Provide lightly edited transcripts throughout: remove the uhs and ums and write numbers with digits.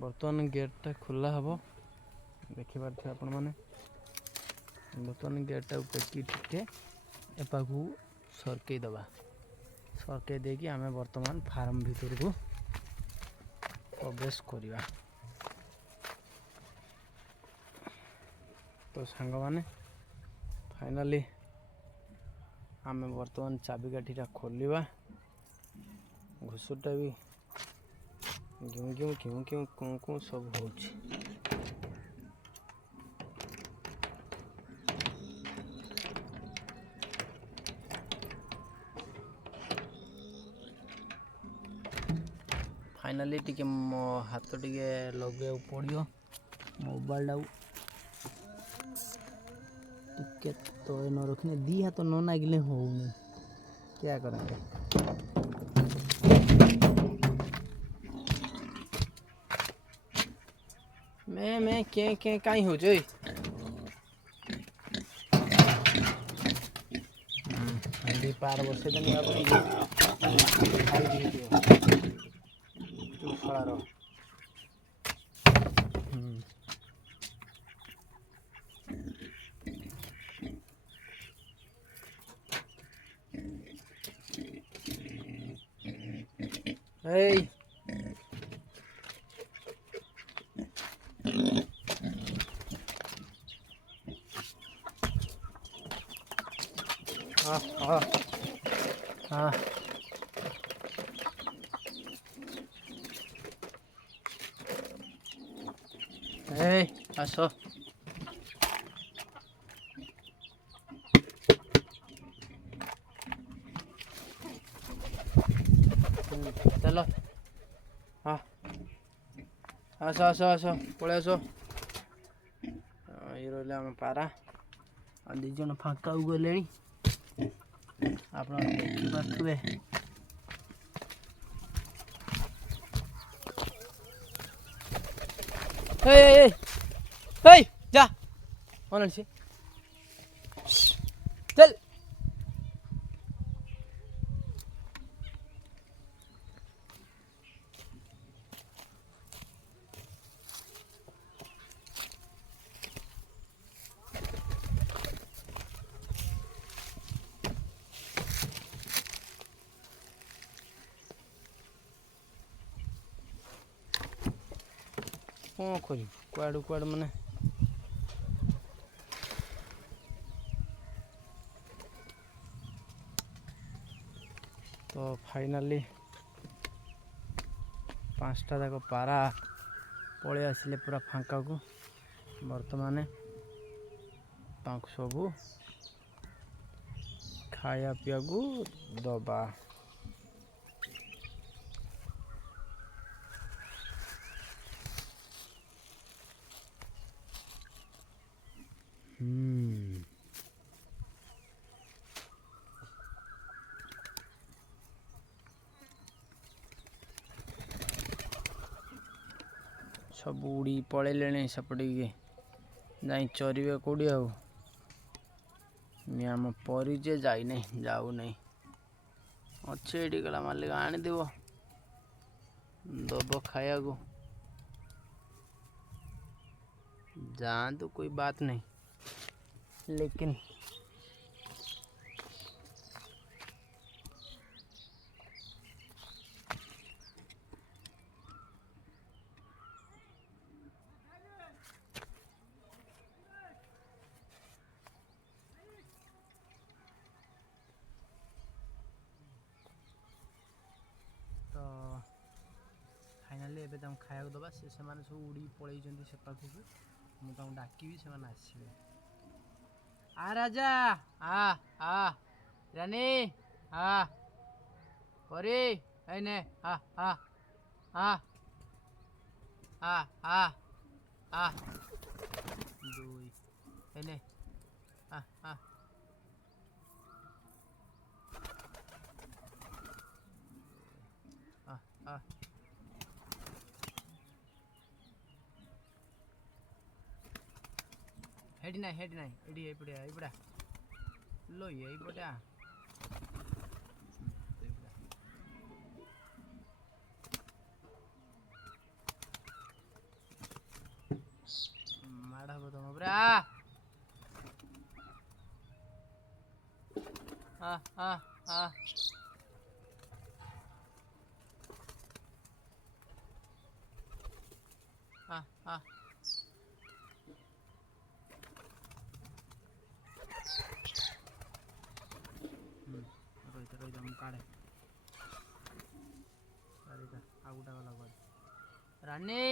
बर्तमान गेटा खोला हम देखिपे आपण मैंने बर्तमान गेटा टेकी टिके एपाकू सरकई दबा सरकई देकी आम बर्तमान फार्म भीतर को प्रवेश करवा। तो सांग माने फाइनाली आम बर्तमान चाबिकाठीटा खोलिया घुसुरटा भी क्यों क्यों क्यों क्यों कौन कौन सब हो फाइनाली टिके मो हाथ टिके लगे पड़ो मोबाइल टिके तो न रखने दी हाथ न नागिले होनी क्या करेंगे। मैं के कहीं हो जोई हंडी पार बसे देनी अपनी खाई दी तू सारो Hey. Hey, aso. चलो हाँ आस आस आस पलि आस ये रहा आम पारा दीज फाँका गले आप देखिपे जा कौन से चल कौन कर कुआड़ कुआड़ माने तो फाइनाली 5टा जाक पारा पलि आसिले पूरा फाँका को बर्तमान सबू खाया पिया को दबा। सब उड़ी पलैले सेपटे जाई चरवे कौड़ी आम परिजे जाई नहीं जाऊ नहीं अच्छे ये गला मालिक आनीदेव दब खाया को जान तो कोई बात नहीं लेकिन तो फाइनाली एबे तम खाया दबा से सब उड़ी पलि से पाखक मुझे डाकि से आसवे आ राजा आ रानी आ परी आईने आ आ आ आ आ आ दुई आईने आ आ आ आ हेडी ना एडी इपड़ा लो ये इपड़ा ରହିଥା ମୁଁ କାଢ଼େ ଆଉ ଗୋଟା ଗଲା କୁଆଡ଼େ ରାନୀ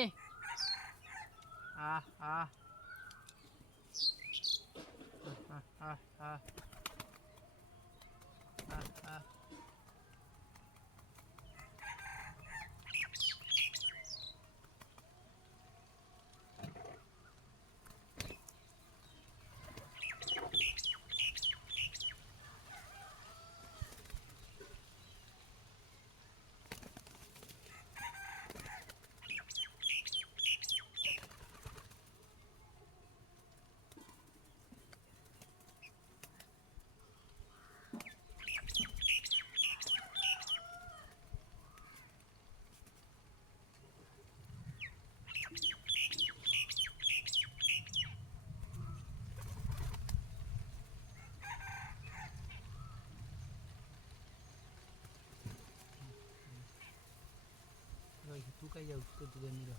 तू कहीं जाऊ तो तुझे नहीं रहा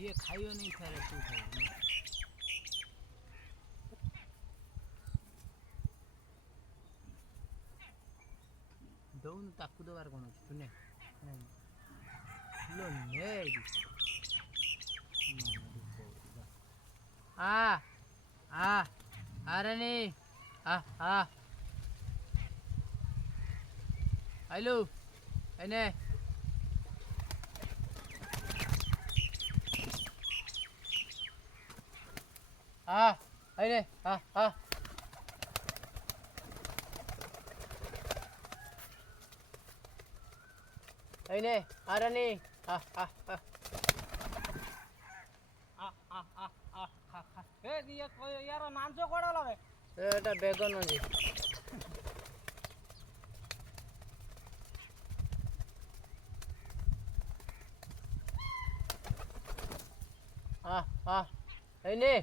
ये खाइयो नहीं फेरे तू खाइयो दौन ताकू दबार कौन अच्छी तूने लो नेगी अरे नहीं हेलो एने अरे अने अरे नहीं यार मांस कड़ा लगे एटा बेगन जी एने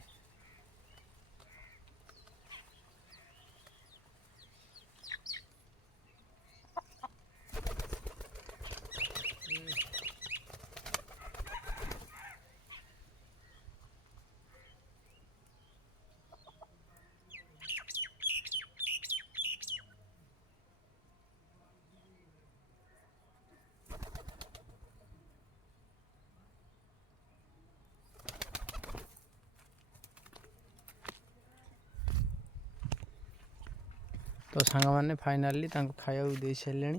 तो सांग मैंने फाइनाली खाया दे सारे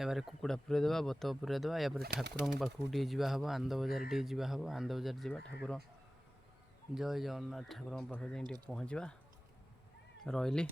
एबार कुकुड़ा पुरे देवा बतक पुरे देवा या ठाकुर पाखक टे जा हम आनंद बजार टे जा हम आनंद बजार जा ठाकुर जय जगन्नाथ ठाकुर पाखक जाए पहुँचवा रही।